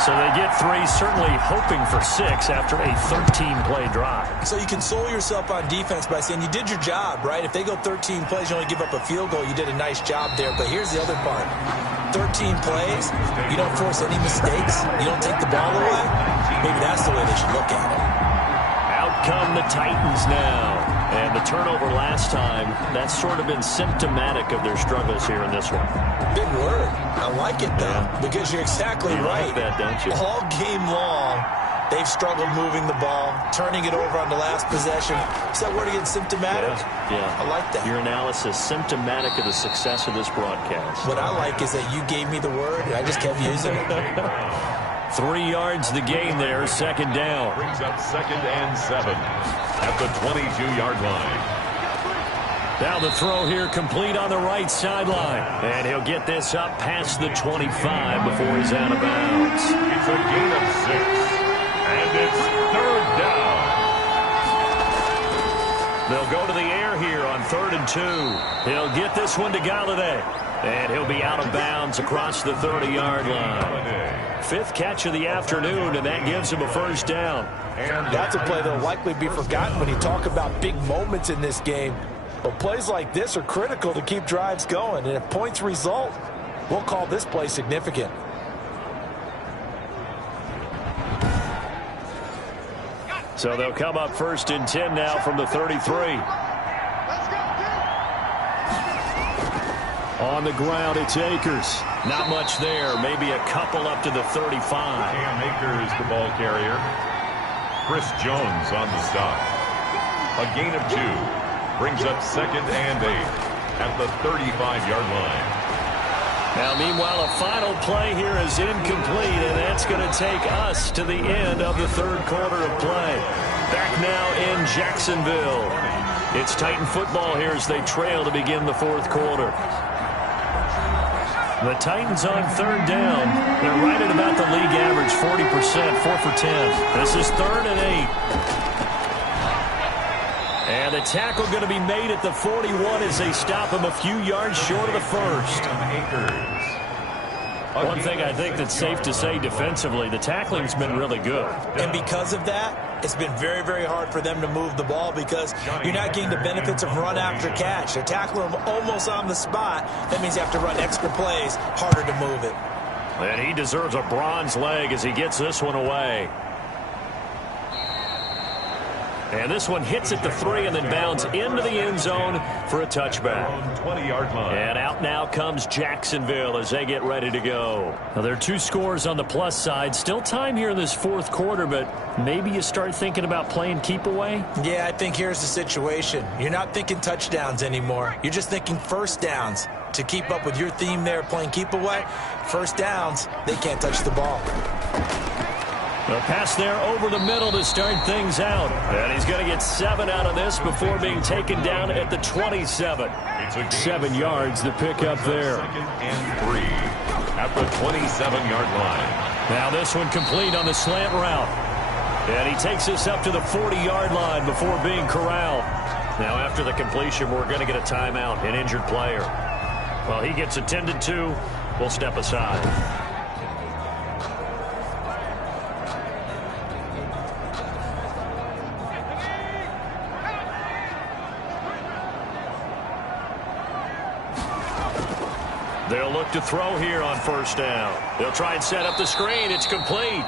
So they get 3, certainly hoping for 6 after a 13-play drive. So you console yourself on defense by saying you did your job, right? If they go 13 plays, you only give up a field goal, you did a nice job there. But here's the other part. 13 plays, you don't force any mistakes, you don't take the ball away. Maybe that's the way they should look at it. Come the Titans now. And the turnover last time, that's sort of been symptomatic of their struggles here in this one. Big word. I like it, though, because you're exactly right. You like that, don't you? All game long, they've struggled moving the ball, turning it over on the last possession. Is that word again, symptomatic? Yeah. I like that. Your analysis, symptomatic of the success of this broadcast. What I like is that you gave me the word, and I just kept using it. 3 yards the gain there, second down. Brings up second and 7 at the 22-yard line. Now the throw here complete on the right sideline. And he'll get this up past the 25 before he's out of bounds. It's a gain of 6. And it's third down. They'll go to the air here on 3rd and 2. He'll get this one to Galladay. And he'll be out of bounds across the 30-yard line. 5th catch of the afternoon, and that gives him a first down. And that's a play that will likely be forgotten when you talk about big moments in this game. But plays like this are critical to keep drives going. And if points result, we'll call this play significant. So they'll come up 1st and 10 now from the 33. On the ground, it's Akers. Not much there. Maybe a couple up to the 35. Cam Akers, the ball carrier. Chris Jones on the stop. A gain of 2. Brings up second and 8 at the 35-yard line. Now, meanwhile, a final play here is incomplete, and that's going to take us to the end of the third quarter of play. Back now in Jacksonville. It's Titan football here as they trail to begin the fourth quarter. The Titans on 3rd down. They're right at about the league average, 40%, 4 for 10. This is 3rd and 8. And the tackle going to be made at the 41 as they stop him a few yards short of the first. One thing I think that's safe to say defensively, the tackling's been really good. And because of that, it's been very, very hard for them to move the ball because you're not getting the benefits of run after catch. They're tackling them almost on the spot. That means you have to run extra plays, harder to move it. And he deserves a bronze leg as he gets this one away. And this one hits at the 3 and then bounds into the end zone for a touchback. 20-yard line. And out now comes Jacksonville as they get ready to go. Now, there are 2 scores on the plus side. Still time here in this fourth quarter, but maybe you start thinking about playing keep away? Yeah, I think here's the situation. You're not thinking touchdowns anymore. You're just thinking first downs. To keep up with your theme there, playing keep away, first downs, they can't touch the ball. A pass there over the middle to start things out. And he's going to get 7 out of this before being taken down at the 27. 7 yards to pick up there. 2nd and 3 at the 27-yard line. Now this one complete on the slant route. And he takes us up to the 40-yard line before being corralled. Now after the completion, we're going to get a timeout, an injured player. Well, he gets attended to. We'll step aside. They'll look to throw here on first down. They'll try and set up the screen. It's complete.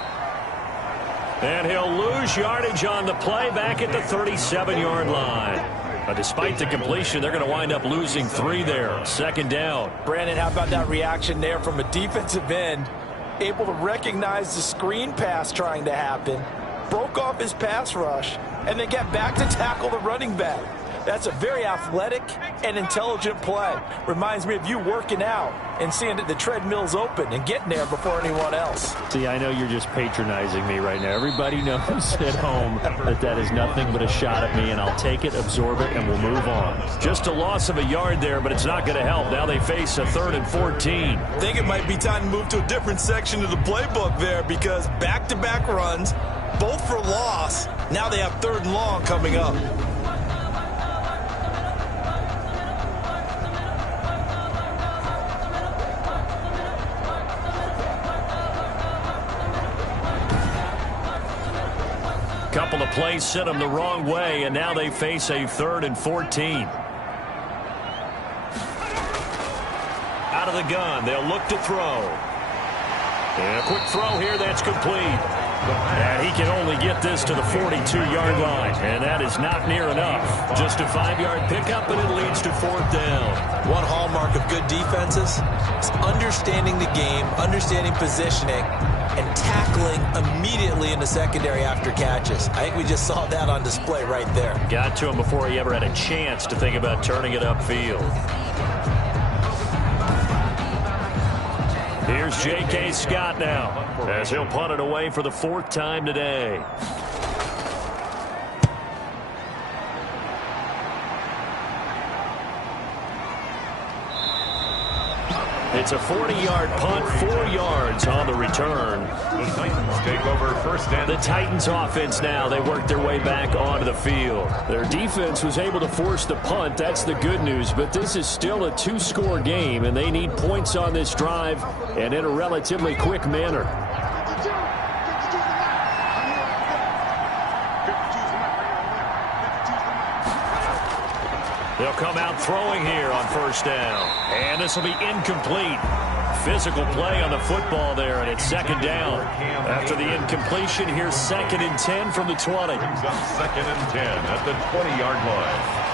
And he'll lose yardage on the play back at the 37-yard line. Despite the completion, they're going to wind up losing 3 there. 2nd down. Brandon, how about that reaction there from a defensive end? Able to recognize the screen pass trying to happen, broke off his pass rush, and then get back to tackle the running back. That's a very athletic and intelligent play. Reminds me of you working out and seeing that the treadmill's open and getting there before anyone else. See, I know you're just patronizing me right now. Everybody knows at home that is nothing but a shot at me, and I'll take it, absorb it, and we'll move on. Just a loss of a yard there, but it's not going to help. Now they face a 3rd and 14. I think it might be time to move to a different section of the playbook there because back-to-back runs, both for loss. Now they have 3rd and long coming up. Couple of plays sent them the wrong way, and now they face a 3rd and 14. Out of the gun, they'll look to throw. And a quick throw here, that's complete. And he can only get this to the 42-yard line, and that is not near enough. Just a 5-yard pickup, and it leads to 4th down. One hallmark of good defenses is understanding the game, understanding positioning, and tackling immediately in the secondary after catches. I think we just saw that on display right there. Got to him before he ever had a chance to think about turning it upfield. Here's J.K. Scott now, as he'll punt it away for the 4th time today. It's a 40-yard punt, 4 yards on the return. The Titans take over 1st and The Titans offense now, they work their way back onto the field. Their defense was able to force the punt. That's the good news, but this is still a 2-score game, and they need points on this drive and in a relatively quick manner. They'll come out throwing here on first down. And this will be incomplete. Physical play on the football there, and it's 2nd down. After the incompletion, here's 2nd and 10 from the 20. brings up 2nd and 10 at the 20-yard line.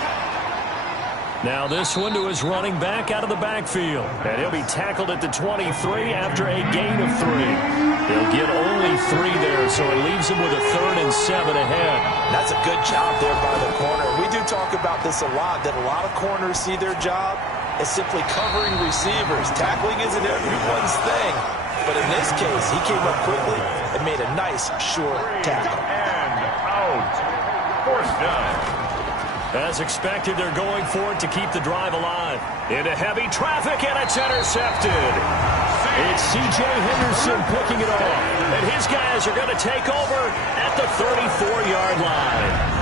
Now this one to his running back out of the backfield. And he'll be tackled at the 23 after a gain of 3. He'll get only 3 there, so it leaves him with a 3rd and 7 ahead. That's a good job there by the corner. We do talk about this a lot, that a lot of corners see their job as simply covering receivers. Tackling isn't everyone's thing. But in this case, he came up quickly and made a nice, short tackle. And out. 4th down. As expected, they're going for it to keep the drive alive. Into heavy traffic, and it's intercepted. It's C.J. Henderson picking it off. And his guys are going to take over at the 34-yard line.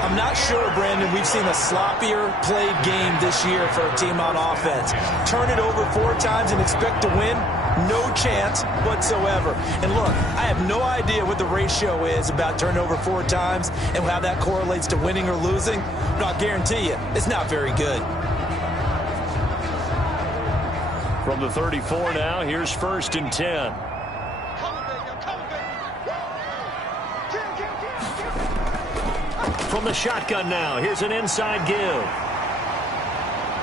I'm not sure, Brandon, we've seen a sloppier played game this year for a team on offense. Turn it over 4 times and expect to win? No chance whatsoever. And look, I have no idea what the ratio is about turnover 4 times and how that correlates to winning or losing. But I'll guarantee you, it's not very good. From the 34 now, here's 1st and 10. from the shotgun now. Here's an inside give.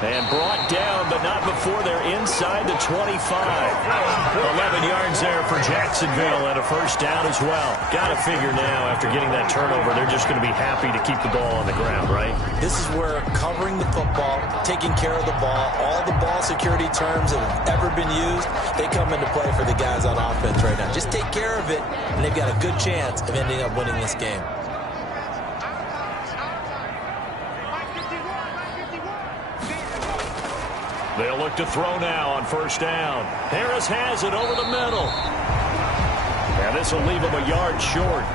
And brought down, but not before they're inside the 25. 11 yards there for Jacksonville and a first down as well. Got to figure now, after getting that turnover, they're just going to be happy to keep the ball on the ground, right? This is where covering the football, taking care of the ball, all the ball security terms that have ever been used, they come into play for the guys on offense right now. Just take care of it, and they've got a good chance of ending up winning this game. They'll look to throw now on first down. Harris has it over the middle. And this will leave him a yard short.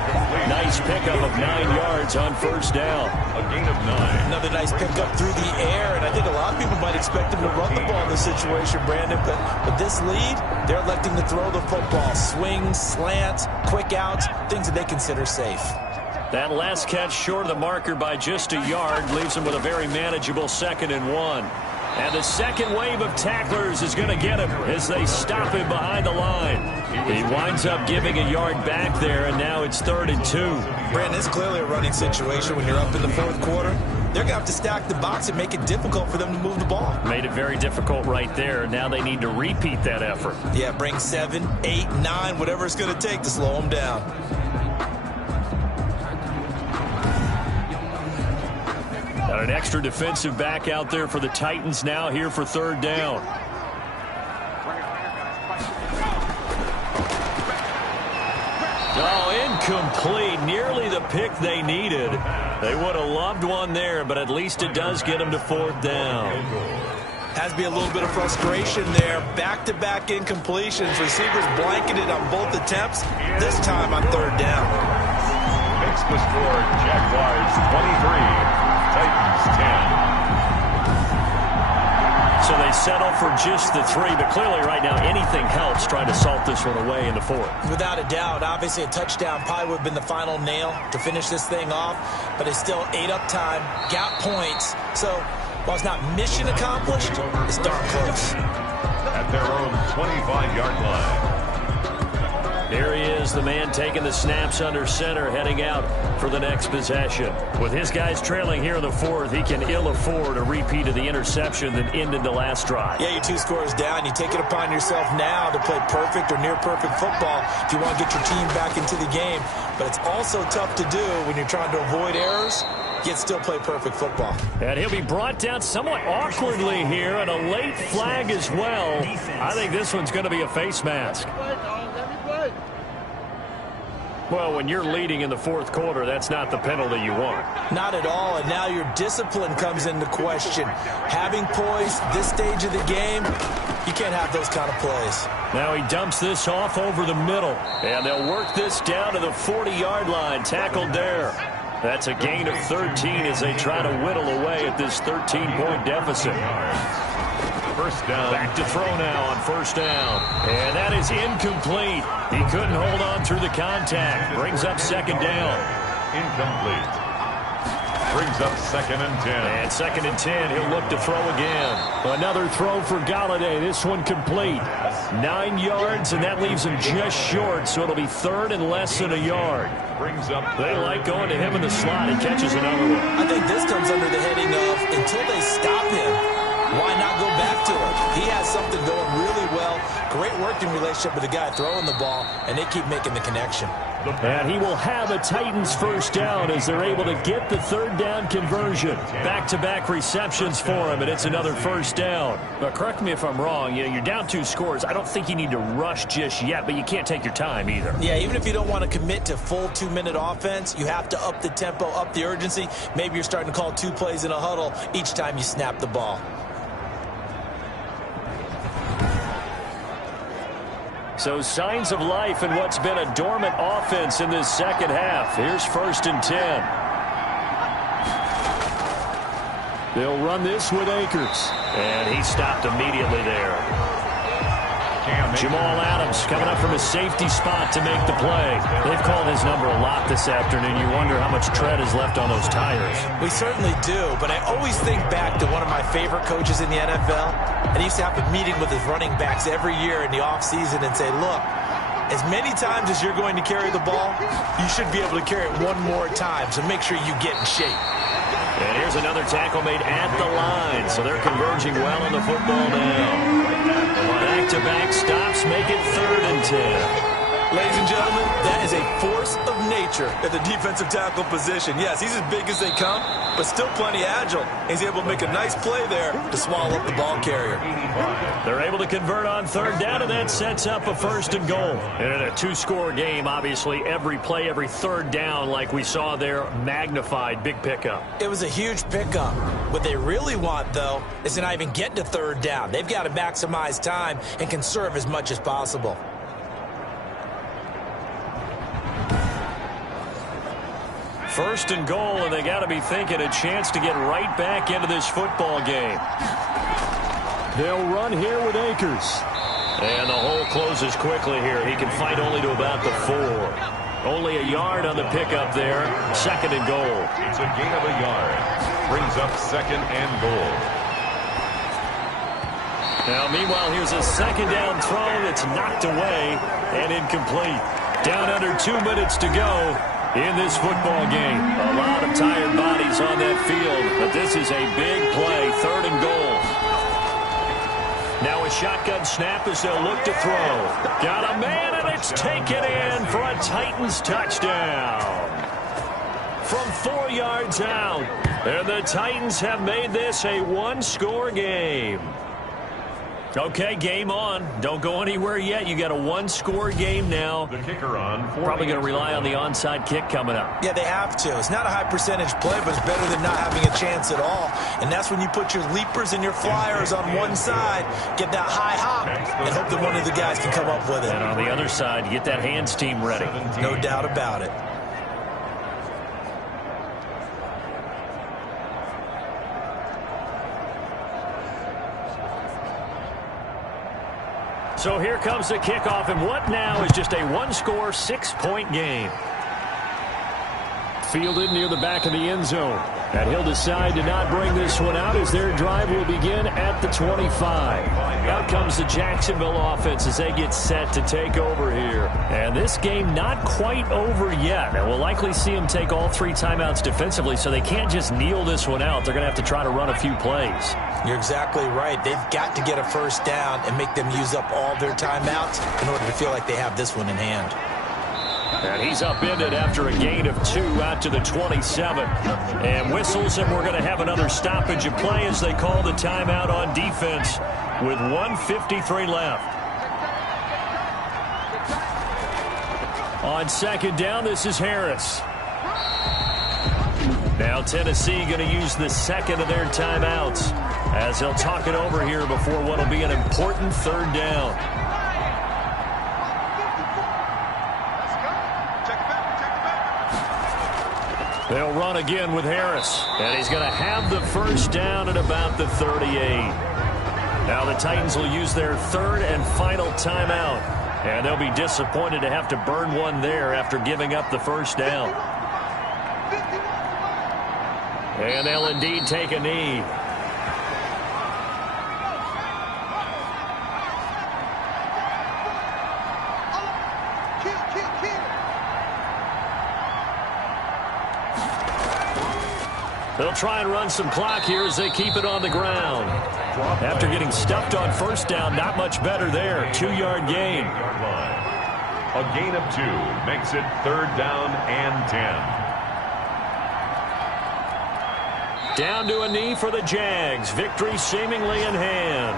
Nice pickup of 9 yards on first down. A gain of 9. Another nice pickup through the air, and I think a lot of people might expect him to run the ball in this situation, Brandon, but with this lead, they're electing to throw the football. Swings, slants, quick outs, things that they consider safe. That last catch short of the marker by just a yard leaves him with a very manageable 2nd and 1. And the second wave of tacklers is going to get him as they stop him behind the line. He winds up giving a yard back there, and now it's 3rd and 2. Brandon, it's clearly a running situation when you're up in the 4th quarter. They're going to have to stack the box and make it difficult for them to move the ball. Made it very difficult right there. Now they need to repeat that effort. Yeah, bring 7, 8, 9, whatever it's going to take to slow them down. Got an extra defensive back out there for the Titans now here for 3rd down. Oh, incomplete. Nearly the pick they needed. They would have loved one there, but at least it does get them to 4th down. Has to be a little bit of frustration there. Back-to-back incompletions. Receivers blanketed on both attempts, this time on 3rd down. Makes the score Jaguars 23. Titans 10. So they settle for just the 3, but clearly right now anything helps trying to salt this one away in the 4th. Without a doubt, obviously a touchdown probably would have been the final nail to finish this thing off, but it's still ate up time, got points. So while it's not mission accomplished, it's darn close. At their own 25-yard line. Here he is, the man taking the snaps under center, heading out for the next possession. With his guys trailing here in the 4th, he can ill afford a repeat of the interception that ended the last drive. Yeah, you're 2 scores down. You take it upon yourself now to play perfect or near-perfect football if you want to get your team back into the game. But it's also tough to do when you're trying to avoid errors, yet still play perfect football. And he'll be brought down somewhat awkwardly here, and a late flag as well. I think this one's going to be a face mask. Well, when you're leading in the 4th quarter, that's not the penalty you want. Not at all, and now your discipline comes into question. Having poise this stage of the game, you can't have those kind of plays. Now he dumps this off over the middle, and they'll work this down to the 40-yard line, tackled there. That's a gain of 13 as they try to whittle away at this 13-point deficit. First down. Back to throw now on first down. And that is incomplete. He couldn't hold on through the contact. Brings up 2nd down. Incomplete. Brings up 2nd and 10. And 2nd and 10, he'll look to throw again. Another throw for Galladay. This one complete. 9 yards, and that leaves him just short, so it'll be 3rd and less than a yard. Brings up. They like going to him in the slot. He catches another one. I think this comes under the heading of until they stop him, why not go back to him? He has something going really well. Great working relationship with the guy throwing the ball, and they keep making the connection. And he will have a Titans first down as they're able to get the 3rd down conversion. Back-to-back receptions for him, and it's another first down. But correct me if I'm wrong, you're down 2 scores. I don't think you need to rush just yet, but you can't take your time either. Yeah, even if you don't want to commit to full 2-minute offense, you have to up the tempo, up the urgency. Maybe you're starting to call 2 plays in a huddle each time you snap the ball. So signs of life in what's been a dormant offense in this 2nd half. Here's 1st and 10. They'll run this with Akers. And he stopped immediately there. Jamal Adams coming up from his safety spot to make the play. They've called his number a lot this afternoon. You wonder how much tread is left on those tires. We certainly do, but I always think back to one of my favorite coaches in the NFL. And he used to have a meeting with his running backs every year in the offseason and say, look, As many times as you're going to carry the ball, you should be able to carry it one more time, so make sure you get in shape. And here's another tackle made at the line, so they're converging well on the football now. Back-to-back stops make it 3rd and 10. Ladies and gentlemen, that is a force of nature at the defensive tackle position. Yes, he's as big as they come, but still plenty agile. He's able to make a nice play there to swallow up the ball carrier. They're able to convert on 3rd down, and that sets up a 1st and goal. And in a 2-score game, obviously, every play, every 3rd down, like we saw there, magnified, big pickup. It was a huge pickup. What they really want, though, is to not even get to 3rd down. They've got to maximize time and conserve as much as possible. 1st and goal, and they got to be thinking a chance to get right back into this football game. They'll run here with Akers. And the hole closes quickly here. He can fight only to about the 4. Only a yard on the pickup there. 2nd and goal. It's a gain of a yard. Brings up 2nd and goal. Now, meanwhile, here's a 2nd down throw that's knocked away and incomplete. Down under 2 minutes to go in this football game. A lot of tired bodies on that field, but this is a big play, 3rd and goal. Now a shotgun snap as they'll look to throw. Got a man, and it's taken in for a Titans touchdown. From 4 yards out, and the Titans have made this a 1-score game. Okay, game on. Don't go anywhere yet. You got a 1-score game now. The kicker on. Probably going to rely on the onside kick coming up. Yeah, they have to. It's not a high percentage play, but it's better than not having a chance at all. And that's when you put your leapers and your flyers on one side, get that high hop, and hope that one of the guys can come up with it. And on the other side, you get that hands team ready. No doubt about it. So here comes the kickoff, and what now is just a 1-score, 6-point game. Fielded near the back of the end zone. And he'll decide to not bring this one out as their drive will begin at the 25. Out comes the Jacksonville offense as they get set to take over here. And this game not quite over yet. And we'll likely see them take all 3 timeouts defensively, so they can't just kneel this one out. They're going to have to try to run a few plays. You're exactly right. They've got to get a 1st down and make them use up all their timeouts in order to feel like they have this one in hand. And he's upended after a gain of 2 out to the 27. And whistles, and we're going to have another stoppage of play as they call the timeout on defense with 1:53 left. On 2nd down, this is Harris. Now Tennessee going to use the 2nd of their timeouts as they'll talk it over here before what will be an important 3rd down. They'll run again with Harris, and he's going to have the 1st down at about the 38. Now the Titans will use their 3rd and final timeout, and they'll be disappointed to have to burn one there after giving up the 1st down. And they'll indeed take a knee. They'll try and run some clock here as they keep it on the ground. After getting stuffed on 1st down, not much better there. 2-yard gain. A gain of 2 makes it 3rd down and 10. Down to a knee for the Jags. Victory seemingly in hand.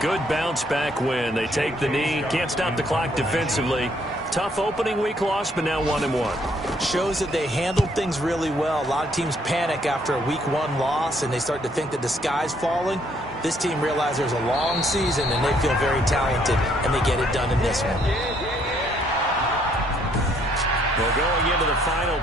Good bounce back win. They take the knee. Can't stop the clock defensively. Tough opening week loss, but now 1-1. Shows that they handled things really well. A lot of teams panic after a week 1 loss, and they start to think that the sky's falling. This team realizes there's a long season, and they feel very talented, and they get it done in this one. Well, going into the final